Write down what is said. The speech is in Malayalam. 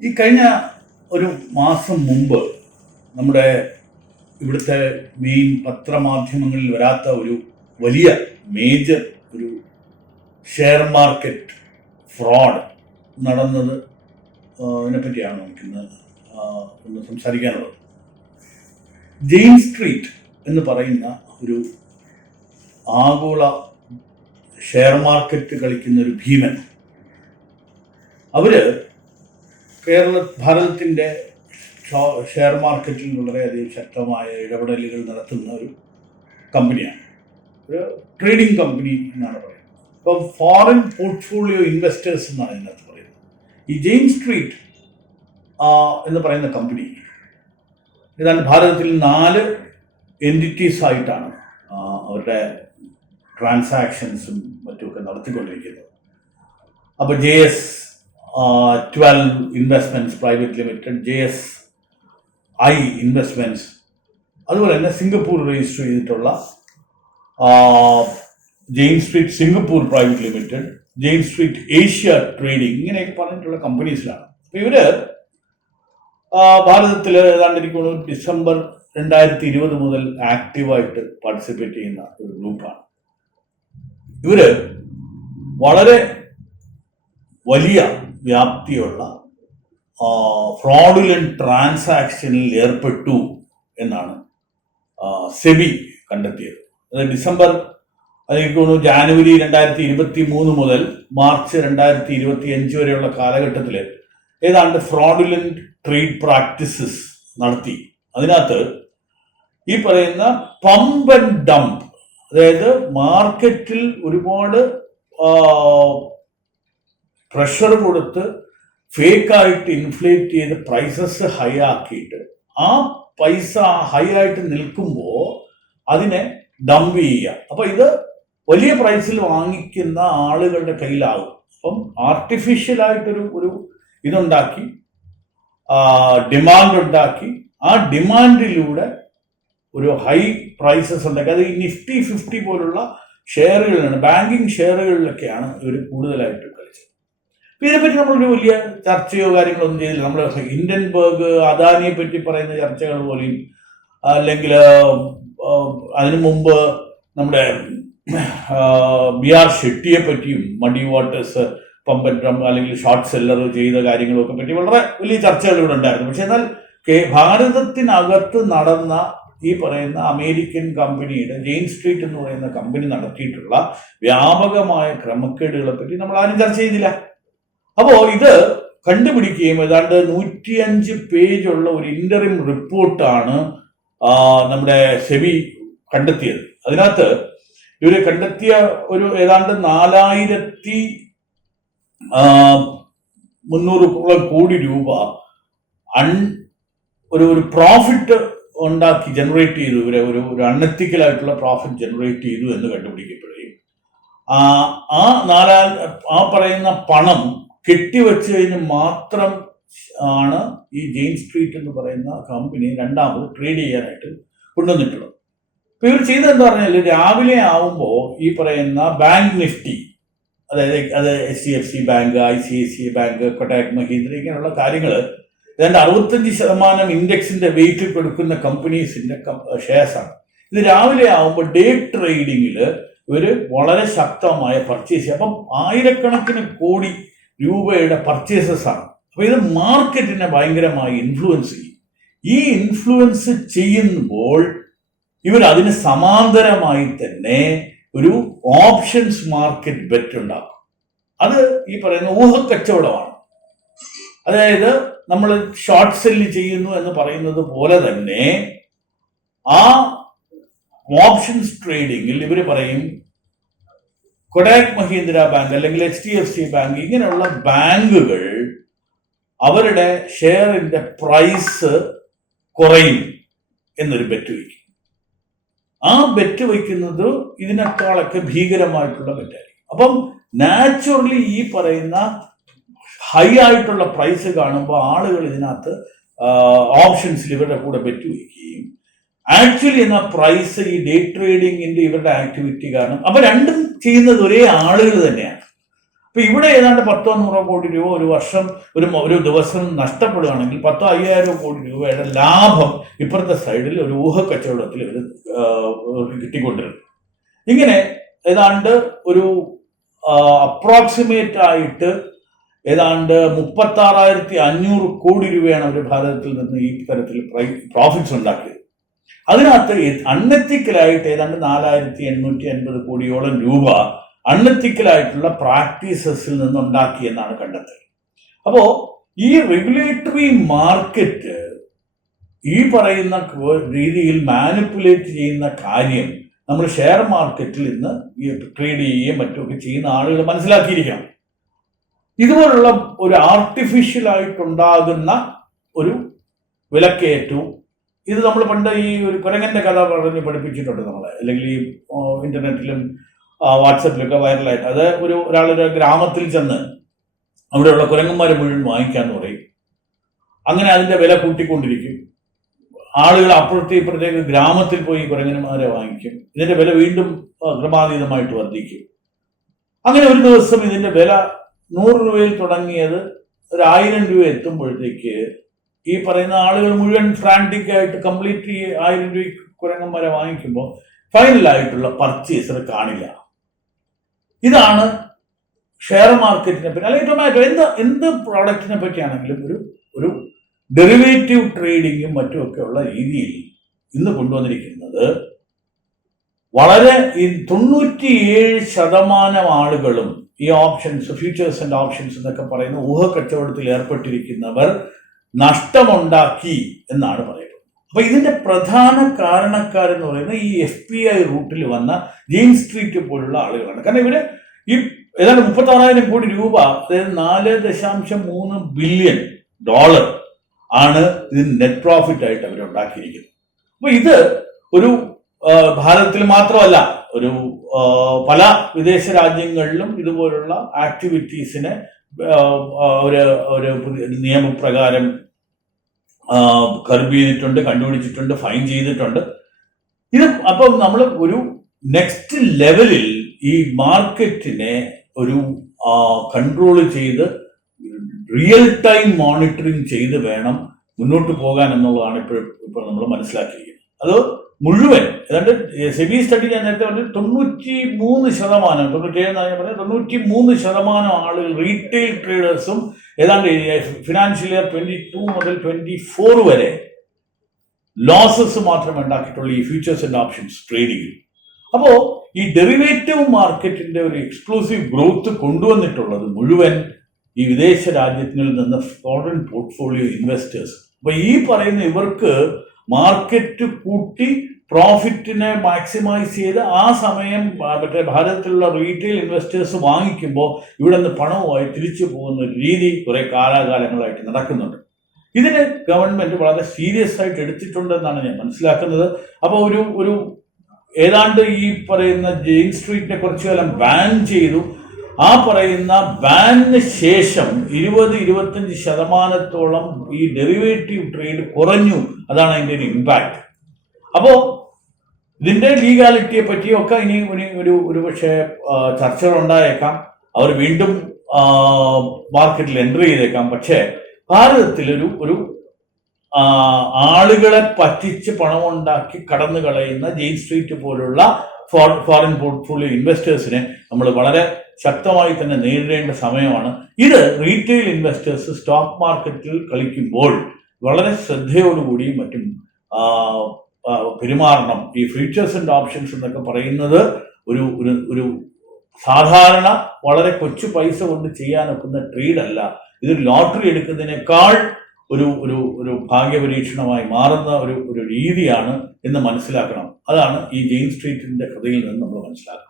ഈ കഴിഞ്ഞ ഒരു മാസം മുമ്പ് നമ്മുടെ ഇവിടുത്തെ മെയിൻ പത്രമാധ്യമങ്ങളിൽ വരാത്ത ഒരു വലിയ മേജർ ഒരു ഷെയർ മാർക്കറ്റ് ഫ്രോഡ് നടന്നത് അതിനെപ്പറ്റിയാണ് നമുക്കിന്ന് ഇന്ന് ഒന്ന് സംസാരിക്കാനുള്ളത്. ജെയിൻ സ്ട്രീറ്റ് എന്ന് പറയുന്ന ഒരു ആഗോള ഷെയർ മാർക്കറ്റ് കളിക്കുന്ന ഒരു ഭീമൻ. അവർ കേരള ഭാരതത്തിന്റെ ഷെയർ മാർക്കറ്റിൽ വളരെയധികം ശക്തമായ ഇടപെടലുകൾ നടത്തുന്ന ഒരു കമ്പനിയാണ്. ഒരു ട്രേഡിംഗ് കമ്പനി എന്നാണ് പറയുന്നത്. ഇപ്പം ഫോറിൻ പോർട്ട്ഫോളിയോ ഇൻവെസ്റ്റേഴ്സ് എന്നാണ് ഇതിനകത്ത് പറയുന്നത്. ഈ ജെയിൻ സ്ട്രീറ്റ് എന്ന് പറയുന്ന കമ്പനി ഏതാണ്ട് ഭാരതത്തിൽ നാല് എന്റിറ്റീസ് ആയിട്ടാണ് അവരുടെ ട്രാൻസാക്ഷൻസും മറ്റുമൊക്കെ നടത്തിക്കൊണ്ടിരിക്കുന്നത്. അപ്പോൾ J S twelve investments private limited J S I investments അതുപോലെ തന്നെ സിംഗപ്പൂർ രജിസ്റ്റർ ചെയ്തിട്ടുള്ള Jane Street Singapore private limited Jane Street Asia trading ഇങ്ങനെയൊക്കെ പറഞ്ഞിട്ടുള്ള കമ്പനീസിലാണ്. അപ്പോൾ ഇവർ ഭാരതത്തിൽ ഏതാണ്ട് എനിക്ക് ഡിസംബർ രണ്ടായിരത്തി ഇരുപത് മുതൽ ആക്റ്റീവായിട്ട് പാർട്ടിസിപ്പേറ്റ് ചെയ്യുന്ന ഒരു ഗ്രൂപ്പാണ്. ഇവർ വളരെ വലിയ വ്യാപ്തിയുള്ള ഫ്രോഡുലൻ ട്രാൻസാക്ഷനിൽ ഏർപ്പെട്ടു എന്നാണ് സെബി കണ്ടെത്തിയത്. അത് ഡിസംബർ എനിക്ക് തോന്നുന്നു ജാനുവരി രണ്ടായിരത്തി ഇരുപത്തി മൂന്ന് മുതൽ മാർച്ച് രണ്ടായിരത്തി ഇരുപത്തി അഞ്ച് വരെയുള്ള കാലഘട്ടത്തിൽ ഏതാണ്ട് ഫ്രോഡുലന്റ് ട്രേഡ് പ്രാക്ടീസസ് നടത്തി. അതിനകത്ത് ഈ പറയുന്ന പമ്പ് ആൻഡ് ഡംപ് അതായത് മാർക്കറ്റിൽ ഒരുപാട് പ്രഷർ കൊടുത്ത് ഫേക്കായിട്ട് ഇൻഫ്ലേറ്റ് ചെയ്ത് പ്രൈസസ് ഹൈ ആക്കിയിട്ട് ആ പൈസ ഹൈ ആയിട്ട് നിൽക്കുമ്പോൾ അതിനെ ഡംപ് ചെയ്യുക. അപ്പൊ ഇത് വലിയ പ്രൈസിൽ വാങ്ങിക്കുന്ന ആളുകളുടെ കയ്യിലാകും. അപ്പം ആർട്ടിഫിഷ്യൽ ആയിട്ടൊരു ഒരു ഇതുണ്ടാക്കി ഡിമാൻഡ് ഉണ്ടാക്കി ആ ഡിമാൻഡിലൂടെ ഒരു ഹൈ പ്രൈസസ് ഉണ്ടാക്കി. അത് ഈ നിഫ്റ്റി ഫിഫ്റ്റി പോലുള്ള ഷെയറുകളിലാണ് ബാങ്കിങ് ഷെയറുകളിലൊക്കെയാണ് ഇവർ കൂടുതലായിട്ട് ഇതിനെപ്പറ്റി നമ്മളൊരു വലിയ ചർച്ചയോ കാര്യങ്ങളോ ഒന്നും ചെയ്തില്ല നമ്മൾ ഹിൻഡൻബർഗ് അദാനിയെ പറ്റി പറയുന്ന ചർച്ചകൾ പോലെയും അല്ലെങ്കിൽ അതിനു മുമ്പ് നമ്മുടെ ബി ആർ ഷെട്ടിയെ പറ്റിയും മഡി വാട്ടേഴ്സ് പമ്പൻ ഡ്രം അല്ലെങ്കിൽ ഷോർട്ട് സെല്ലർ ചെയ്ത കാര്യങ്ങളൊക്കെ പറ്റി വളരെ വലിയ ചർച്ചകൾ ഇവിടെ ഉണ്ടായിരുന്നു. പക്ഷെ എന്നാൽ ഭാരതത്തിനകത്ത് നടന്ന ഈ പറയുന്ന അമേരിക്കൻ കമ്പനിയുടെ ജെയിൻ സ്ട്രീറ്റ് എന്ന് പറയുന്ന കമ്പനി നടത്തിയിട്ടുള്ള വ്യാപകമായ ക്രമക്കേടുകളെ പറ്റി നമ്മൾ ആരും ചർച്ച ചെയ്തില്ല. അപ്പോ ഇത് കണ്ടുപിടിക്കുകയും ഏതാണ്ട് നൂറ്റിയഞ്ച് പേജുള്ള ഒരു ഇന്ററിം റിപ്പോർട്ടാണ് നമ്മുടെ സെബി കണ്ടെത്തിയത്. അതിനകത്ത് ഇവർ കണ്ടെത്തിയ ഒരു ഏതാണ്ട് നാലായിരത്തി മുന്നൂറ് കോടി രൂപ അൺ ഒരു ഒരു പ്രോഫിറ്റ് ഉണ്ടാക്കി ജനറേറ്റ് ചെയ്തു. ഇവരെ ഒരു ഒരു അൺഎത്തിക്കലായിട്ടുള്ള പ്രോഫിറ്റ് ജനറേറ്റ് ചെയ്തു എന്ന് കണ്ടുപിടിക്കപ്പെടുകയും. ആ നാലാ ആ പറയുന്ന പണം കെട്ടിവെച്ചതിന് മാത്രം ആണ് ഈ ജെയിൻ സ്ട്രീറ്റ് എന്ന് പറയുന്ന കമ്പനി രണ്ടാമത് ട്രേഡ് ചെയ്യാനായിട്ട് കൊണ്ടുവന്നിട്ടുള്ളത്. ഇപ്പൊ ഇവർ ചെയ്തത് എന്താ പറഞ്ഞാൽ രാവിലെ ആവുമ്പോൾ ഈ പറയുന്ന ബാങ്ക് നിഫ്റ്റി അതായത് അത് H D F C bank I C I C bank Kotak Mahindra ഇങ്ങനെയുള്ള കാര്യങ്ങൾ ഏതാണ്ട് അറുപത്തഞ്ച് ശതമാനം ഇൻഡെക്സിന്റെ വെയിറ്റിൽ കൊടുക്കുന്ന കമ്പനീസിന്റെ ഷെയർസ് ആണ്. ഇത് രാവിലെ ആവുമ്പോൾ ഡേ ട്രേഡിങ്ങിൽ ഒരു വളരെ ശക്തമായ പർച്ചേസ് അപ്പം ആയിരക്കണക്കിന് കോടി രൂപയുടെ പർച്ചേസസ് ആണ്. അപ്പൊ ഇത് മാർക്കറ്റിനെ ഭയങ്കരമായി ഇൻഫ്ലുവൻസ് ചെയ്യും. ഈ ഇൻഫ്ലുവൻസ് ചെയ്യുമ്പോൾ ഇവർ അതിന് സമാന്തരമായി തന്നെ ഒരു ഓപ്ഷൻസ് മാർക്കറ്റ് ബെറ്റ് ഉണ്ടാക്കും. അത് ഈ പറയുന്ന ഊഹക്കച്ചവടമാണ് അതായത് നമ്മൾ ഷോർട്ട് സെല്ല് ചെയ്യുന്നു എന്ന് പറയുന്നത് പോലെ തന്നെ ആ ഓപ്ഷൻസ് ട്രേഡിങ്ങിൽ ഇവർ പറയും കൊഡാക് മഹീന്ദ്ര ബാങ്ക് അല്ലെങ്കിൽ H D F C bank ഇങ്ങനെയുള്ള ബാങ്കുകൾ അവരുടെ ഷെയറിന്റെ പ്രൈസ് കുറയും എന്നൊരു ബെറ്റ് വയ്ക്കും. ആ ബെറ്റ് വയ്ക്കുന്നത് ഇതിനേക്കാളൊക്കെ ഭീകരമായിട്ടുള്ള ബെറ്റായിരിക്കും. അപ്പം നാച്ചുറലി ഈ പറയുന്ന ഹൈ ആയിട്ടുള്ള പ്രൈസ് കാണുമ്പോൾ ആളുകൾ ഇതിനകത്ത് ഓപ്ഷൻസിൽ ഇവരുടെ കൂടെ ബെറ്റ് വയ്ക്കുകയും ആക്ച്വലി എന്ന പ്രൈസ് ഈ ഡേ ട്രേഡിങ്ങിന്റെ ഇവരുടെ ആക്ടിവിറ്റി കാരണം അപ്പൊ രണ്ടും ചെയ്യുന്നത് ഒരേ ആളുകൾ തന്നെയാണ്. അപ്പൊ ഇവിടെ ഏതാണ്ട് പത്തോ നൂറോ കോടി രൂപ ഒരു വർഷം ഒരു ഒരു ദിവസം നഷ്ടപ്പെടുകയാണെങ്കിൽ പത്തോ അയ്യായിരം കോടി രൂപയുടെ ലാഭം ഇപ്പുറത്തെ സൈഡിൽ ഒരു ഊഹ കച്ചവടത്തിൽ ഇവർ കിട്ടിക്കൊണ്ടിരുന്നു. ഇങ്ങനെ ഏതാണ്ട് ഒരു അപ്രോക്സിമേറ്റ് ആയിട്ട് ഏതാണ്ട് മുപ്പത്തി ആറായിരത്തി അഞ്ഞൂറ് കോടി രൂപയാണ് അവർ ഭാരതത്തിൽ നിന്ന് ഈ തരത്തിൽ പ്രോഫിറ്റ്സ് ഉണ്ടാക്കിയത്. അതിനകത്ത് അൺഎത്തിക്കലായിട്ട് ഏതാണ്ട് നാലായിരത്തി എണ്ണൂറ്റി അൻപത് കോടിയോളം രൂപ അൺഎത്തിക്കലായിട്ടുള്ള പ്രാക്ടീസസിൽ നിന്നുണ്ടാക്കി എന്നാണ് കണ്ടെത്തൽ. അപ്പോൾ ഈ റെഗുലേറ്ററി മാർക്കറ്റ് ഈ പറയുന്ന രീതിയിൽ മാനിപ്പുലേറ്റ് ചെയ്യുന്ന കാര്യം നമ്മൾ ഷെയർ മാർക്കറ്റിൽ ഇന്ന് ട്രേഡ് ചെയ്യുകയും മറ്റുമൊക്കെ ചെയ്യുന്ന ആളുകൾ മനസ്സിലാക്കിയിരിക്കണം. ഇതുപോലുള്ള ഒരു ആർട്ടിഫിഷ്യൽ ആയിട്ടുണ്ടാകുന്ന ഒരു വിലക്കയറ്റവും ഇത് നമ്മൾ പണ്ട് ഈ ഒരു കുരങ്ങന്റെ കഥ പറഞ്ഞ് പഠിപ്പിച്ചിട്ടുണ്ട് നമ്മളെ. അല്ലെങ്കിൽ ഈ ഇന്റർനെറ്റിലും വാട്സപ്പിലൊക്കെ വൈറലായിട്ട് അത് ഒരു ഒരാളൊരു ഗ്രാമത്തിൽ ചെന്ന് അവിടെയുള്ള കുരങ്ങന്മാരെ മുഴുവൻ വാങ്ങിക്കാന്ന് പറയും അങ്ങനെ അതിന്റെ വില കൂട്ടിക്കൊണ്ടിരിക്കും. ആളുകൾ അപ്പുറത്തെ ഇപ്പുറത്തേക്ക് ഗ്രാമത്തിൽ പോയി കുരങ്ങന്മാരെ വാങ്ങിക്കും. ഇതിന്റെ വില വീണ്ടും ക്രമാതീതമായിട്ട് വർദ്ധിക്കും. അങ്ങനെ ഒരു ദിവസം ഇതിന്റെ വില നൂറ് രൂപയിൽ തുടങ്ങിയത് ഒരു ആയിരം രൂപ എത്തുമ്പോഴത്തേക്ക് ഈ പറയുന്ന ആളുകൾ മുഴുവൻ ഫ്രാന്റിക് ആയിട്ട് കംപ്ലീറ്റ് ഈ ആയിരം രൂപ കുരങ്ങന്മാരെ വാങ്ങിക്കുമ്പോൾ ഫൈനലായിട്ടുള്ള പർച്ചേസർ കാണില്ല. ഇതാണ് ഷെയർ മാർക്കറ്റിനെ പറ്റി അല്ലെങ്കിൽ ടൊമാറ്റോ എന്ത് എന്ത് പ്രോഡക്റ്റിനെ പറ്റിയാണെങ്കിലും ഒരു ഒരു ഡെറിവേറ്റീവ് ട്രേഡിങ്ങും മറ്റുമൊക്കെയുള്ള രീതിയിൽ ഇന്ന് കൊണ്ടുവന്നിരിക്കുന്നത് വളരെ ഈ തൊണ്ണൂറ്റിയേഴ് ശതമാനം ആളുകളും ഈ ഓപ്ഷൻസ് ഫ്യൂച്ചേഴ്സ് ആൻഡ് ഓപ്ഷൻസ് എന്നൊക്കെ പറയുന്ന ഊഹ കച്ചവടത്തിൽ ഏർപ്പെട്ടിരിക്കുന്നവർ നഷ്ടമുണ്ടാക്കി എന്നാണ് പറയുന്നത്. അപ്പൊ ഇതിന്റെ പ്രധാന കാരണക്കാരെന്ന് പറയുന്നത് ഈ എഫ് പി ഐ റൂട്ടിൽ വന്ന ജെയിൻ സ്ട്രീറ്റ് പോലുള്ള ആളുകളാണ്. കാരണം ഇവർ ഈ ഏതാണ്ട് മുപ്പത്തി ആറായിരം കോടി രൂപ അതായത് നാല് ദശാംശം മൂന്ന് ബില്യൺ ഡോളർ ആണ് ഇതിന് നെറ്റ് പ്രോഫിറ്റ് ആയിട്ട് അവർ ഉണ്ടാക്കിയിരിക്കുന്നത്. അപ്പൊ ഇത് ഒരു ഭാരതത്തിൽ മാത്രമല്ല ഒരു പല വിദേശ രാജ്യങ്ങളിലും ഇതുപോലുള്ള ആക്ടിവിറ്റീസിനെ ഒരു ഒരു നിയമപ്രകാരം കർബ് ചെയ്തിട്ടുണ്ട് കണ്ടുപിടിച്ചിട്ടുണ്ട് ഫൈൻ ചെയ്തിട്ടുണ്ട്. ഇത് അപ്പം നമ്മൾ ഒരു നെക്സ്റ്റ് ലെവലിൽ ഈ മാർക്കറ്റിനെ ഒരു കൺട്രോൾ ചെയ്ത് റിയൽ ടൈം മോണിറ്ററിങ് ചെയ്ത് വേണം മുന്നോട്ട് പോകാൻ എന്നുള്ളതാണ് ഇപ്പോൾ ഇപ്പോൾ നമ്മൾ മനസ്സിലാക്കിയിരിക്കുന്നത്. അത് മുഴുവൻ ഏതാണ്ട് സെബി സ്റ്റഡി ഞാൻ നേരത്തെ പറഞ്ഞു തൊണ്ണൂറ്റി മൂന്ന് ശതമാനം തൊണ്ണൂറ്റേഴ് ഞാൻ പറഞ്ഞത് തൊണ്ണൂറ്റി മൂന്ന് ശതമാനം ആളുകൾ റീറ്റെയിൽ ട്രേഡേഴ്സും ഏതാണ്ട് ഫിനാൻഷ്യൽ ഇയർ ട്വന്റി ടു മുതൽ ട്വന്റി ഫോർ വരെ ലോസസ് മാത്രമേ ഉണ്ടാക്കിയിട്ടുള്ളൂ ഈ ഫ്യൂച്ചേഴ്സ് ആൻഡ് ഓപ്ഷൻസ് ട്രേഡിങ്ങിൽ അപ്പോൾ ഈ ഡെറിവേറ്റീവ് മാർക്കറ്റിന്റെ ഒരു എക്സ്ക്ലൂസീവ് ഗ്രോത്ത് കൊണ്ടുവന്നിട്ടുള്ളത് മുഴുവൻ ഈ വിദേശ രാജ്യങ്ങളിൽ നിന്ന് ഫോറിൻ പോർട്ട്ഫോളിയോ ഇൻവെസ്റ്റേഴ്സ് അപ്പൊ ഈ പറയുന്ന ഇവർക്ക് മാർക്കറ്റ് കൂട്ടി പ്രോഫിറ്റിനെ മാക്സിമൈസ് ചെയ്ത് ആ സമയം മറ്റേ ഭാരതത്തിലുള്ള റീറ്റെയിൽ ഇൻവെസ്റ്റേഴ്സ് വാങ്ങിക്കുമ്പോൾ ഇവിടെ നിന്ന് പണവുമായി തിരിച്ചു പോകുന്ന ഒരു രീതി കുറെ കാലാകാലങ്ങളായിട്ട് നടക്കുന്നുണ്ട്. ഇതിന് ഗവൺമെന്റ് വളരെ സീരിയസ് ആയിട്ട് എടുത്തിട്ടുണ്ടെന്നാണ് ഞാൻ മനസ്സിലാക്കുന്നത്. അപ്പോൾ ഒരു ഒരു ഏതാണ്ട് ഈ പറയുന്ന ജെയിൻ സ്ട്രീറ്റിനെ കുറച്ചു കാലം ബാൻ ചെയ്തു. ആ പറയുന്ന ബാനിന് ശേഷം ഇരുപത് ഇരുപത്തഞ്ച് ശതമാനത്തോളം ഈ ഡെറിവേറ്റീവ് ട്രേഡ് കുറഞ്ഞു. അതാണ് അതിന്റെ ഒരു ഇമ്പാക്ട് അപ്പോൾ ഇതിന്റെ ലീഗാലിറ്റിയെ പറ്റിയൊക്കെ ഇനി ഇനി ഒരു ഒരു പക്ഷേ ചർച്ചകൾ ഉണ്ടായേക്കാം അവർ വീണ്ടും മാർക്കറ്റിൽ എൻട്രി ചെയ്തേക്കാം. പക്ഷേ ഭാരതത്തിലൊരു ഒരു ആളുകളെ പറ്റിച്ച് പണമുണ്ടാക്കി കടന്നു കളയുന്ന ജെയിൻ സ്ട്രീറ്റ് പോലുള്ള ഫോർ- ഫോറിൻ പോർട്ട്ഫോളിയോ ഇൻവെസ്റ്റേഴ്സിനെ നമ്മൾ വളരെ ശക്തമായി തന്നെ നേരിടേണ്ട സമയമാണ്. ഇത് റീറ്റെയിൽ ഇൻവെസ്റ്റേഴ്സ് സ്റ്റോക്ക് മാർക്കറ്റിൽ കളിക്കുമ്പോൾ വളരെ ശ്രദ്ധയോടുകൂടിയും മറ്റും പെരുമാറണം. ഈ ഫ്യൂച്ചേഴ്സ് ആൻഡ് ഓപ്ഷൻസ് എന്നൊക്കെ പറയുന്നത് ഒരു ഒരു ഒരു സാധാരണ വളരെ കൊച്ചു പൈസ കൊണ്ട് ചെയ്യാനൊക്കുന്ന ട്രേഡ് അല്ല. ഇതൊരു ലോട്ടറി എടുക്കുന്നതിനേക്കാൾ ഒരു ഒരു ഒരു ഭാഗ്യപരീക്ഷണമായി മാറുന്ന ഒരു ഒരു രീതിയാണ് എന്ന് മനസ്സിലാക്കണം. അതാണ് ഈ ജെയിൻ സ്ട്രീറ്റിന്റെ കഥയിൽ നിന്ന് നമ്മൾ മനസ്സിലാക്കുന്നത്.